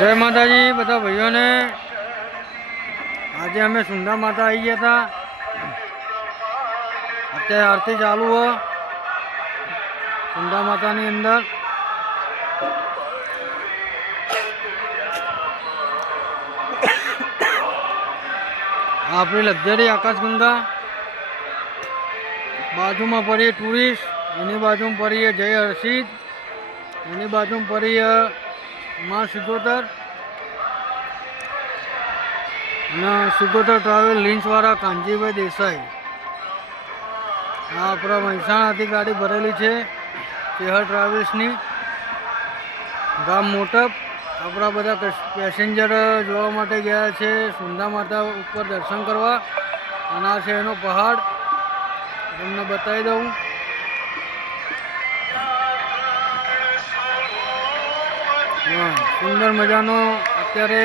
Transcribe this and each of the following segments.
जय माता जी बता भाइयों ने आज हमें सुंदर माता आई गया था। अत्यार आरती चालू है सुंदर माता नी अंदर। अपनी लग्जरी आकाशगंगा बाजू में पड़ी है टूरिस्ट, एनी बाजू में पड़ी है जय हर्षित, एनी बाजू में पड़ी है माँ सिद्धोतर અને સિद्धોતર ટ્રાવેલ લીંચવાળા કાનજીભાઈ દેસાઈ। આ આપણા મહેસાણાથી ગાડી ભરેલી છે ચેહર ટ્રાવેલ્સની, ગામ મોટપ। આપણા બધા પેસેન્જર જોવા માટે ગયા છે સુંદા માતા ઉપર દર્શન કરવા, અને આ છે એનો પહાડ, તમને બતાવી દઉં। સુંદર મજાનો અત્યારે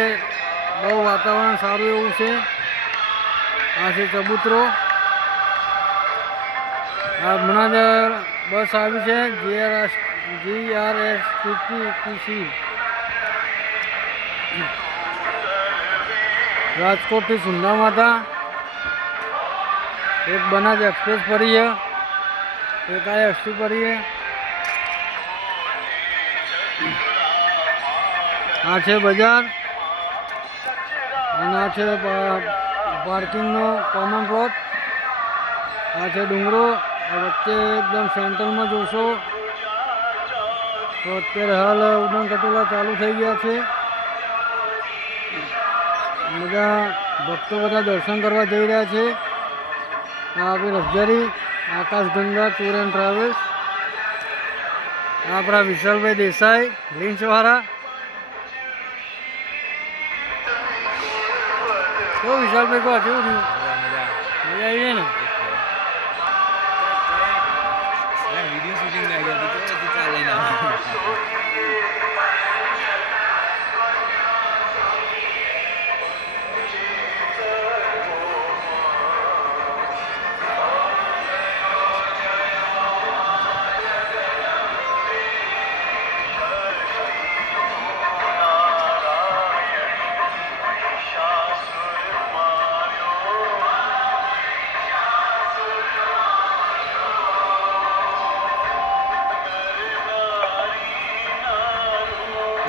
બહુ વાતાવરણ સારું એવું છે। આ છે ચબૂતરો। હમણાં જ બસ આવી છે GRSTC રાજકોટથી સુંદા માતા। એક બનાસ एक्सप्रेस पड़ी है, एक आ एक्सटी पड़ी है। आ छे बजार અને આ છે પાર્કિંગનો કોમન પ્લોટ। આ છે ડુંગરો, વચ્ચે એકદમ સેન્ટરમાં જોશો તો અત્યારે હાલ ઉડન ખટોલા ચાલુ થઈ ગયા છે। બધા ભક્તો બધા દર્શન કરવા જઈ રહ્યા છે। આ આપણી luxury Akashganga tour and travels, આપણા વિશાલભાઈ દેસાઈ લીંચવાળા। तो विशाल भाई को आते हो मजा आई है ना। वीडियो शूटिंग में आ गया तो चाल लेना।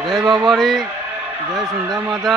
जय बाबारी, जय सुंदर माता।